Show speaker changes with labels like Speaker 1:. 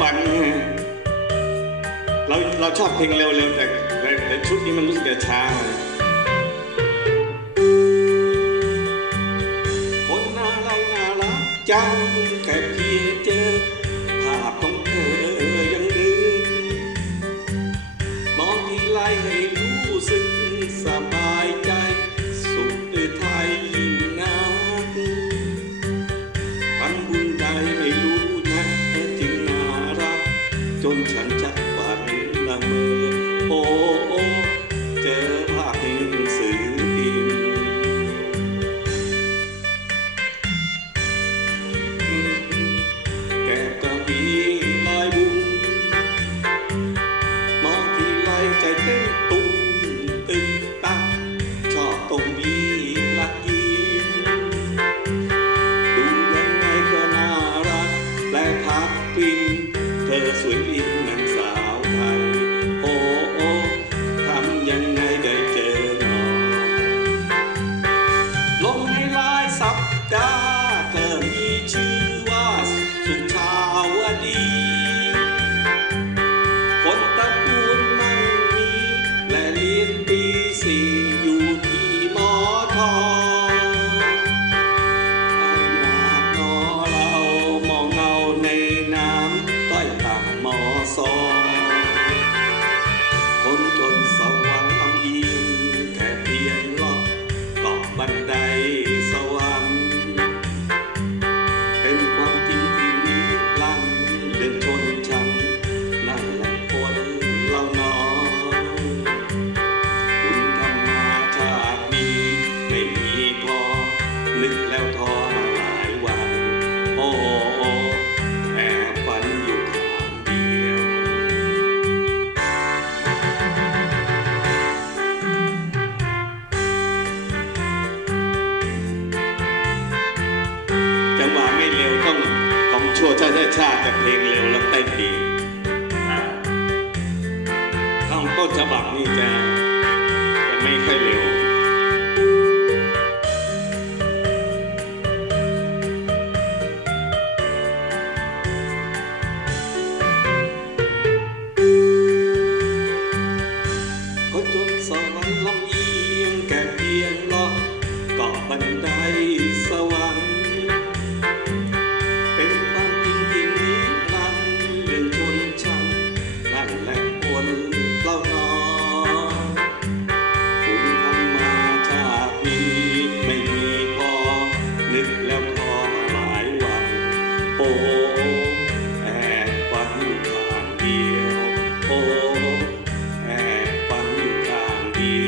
Speaker 1: ปัน เราเราชอบเพลงเร็วๆแต่แต่ชุดนี้มันรู้สึกจะช้าคนน่ารักน่ารักจังแต่พี่ โอ้เจอภาพหนึ่งสื่อพิมพ์แกกบี Long ชั่วชาติได้ชาติแต่เพลงเร็วแล้วเต้นดีข้างต้นฉบับนี่จะจะไม่ค่อยเร็วสวรรค์ลำเอียงแก่เพียงเลอกเกาะบันไดสวรรค์ ดีไม่มีพอ นึกแล้วพอมหลายวัน โอ้แอบฝันอยู่ข้างเดียว โอ้แอบฝันอยู่ข้างเดียว